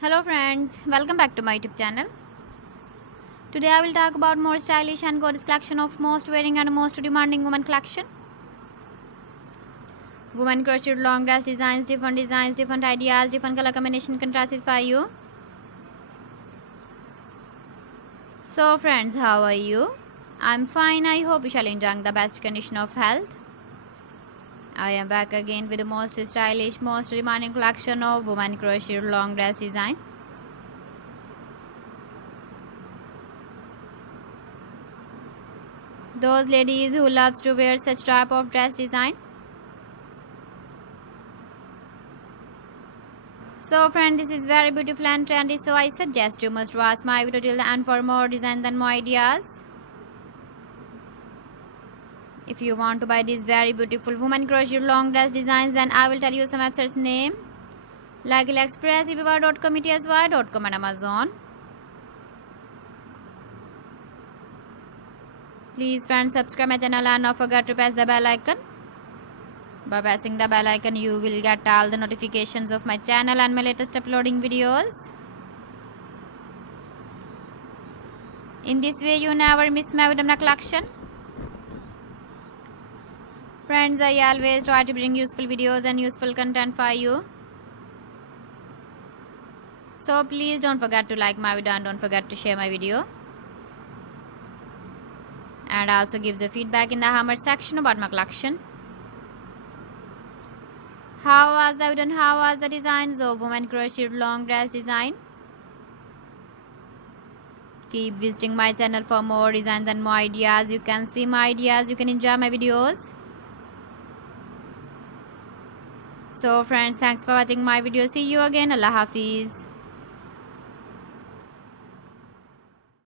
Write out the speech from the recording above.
Hello friends, welcome back to my YouTube channel. Today I will talk about more stylish and gorgeous collection of most wearing and most demanding women collection. Women crocheted long dress designs, different ideas, different color combination contrasts for you. So friends, how are you? I'm fine. I hope you shall enjoy the best condition of health. I am back again with the most stylish, most demanding collection of women crocheted long dress design. Those ladies who loves to wear such type of dress design. So friends, this is very beautiful and trendy, so I suggest you must watch my video till the end for more designs and more ideas. If you want to buy these very beautiful women crochet long dress designs, then I will tell you some websites name like AliExpress, eBay.com, ETSY.com and Amazon. Please friends, subscribe my channel and don't forget to press the bell icon. By pressing the bell icon, you will get all the notifications of my channel and my latest uploading videos. In this way, you never miss my video collection. Friends, I always try to bring useful videos and useful content for you. So please don't forget to like my video and don't forget to share my video. And also give the feedback in the comment section about my collection. How was the video and how was the designs of women crocheted long dress design? Keep visiting my channel for more designs and more ideas. You can see my ideas, you can enjoy my videos. So friends, thanks for watching my video. See you again. Allah Hafiz.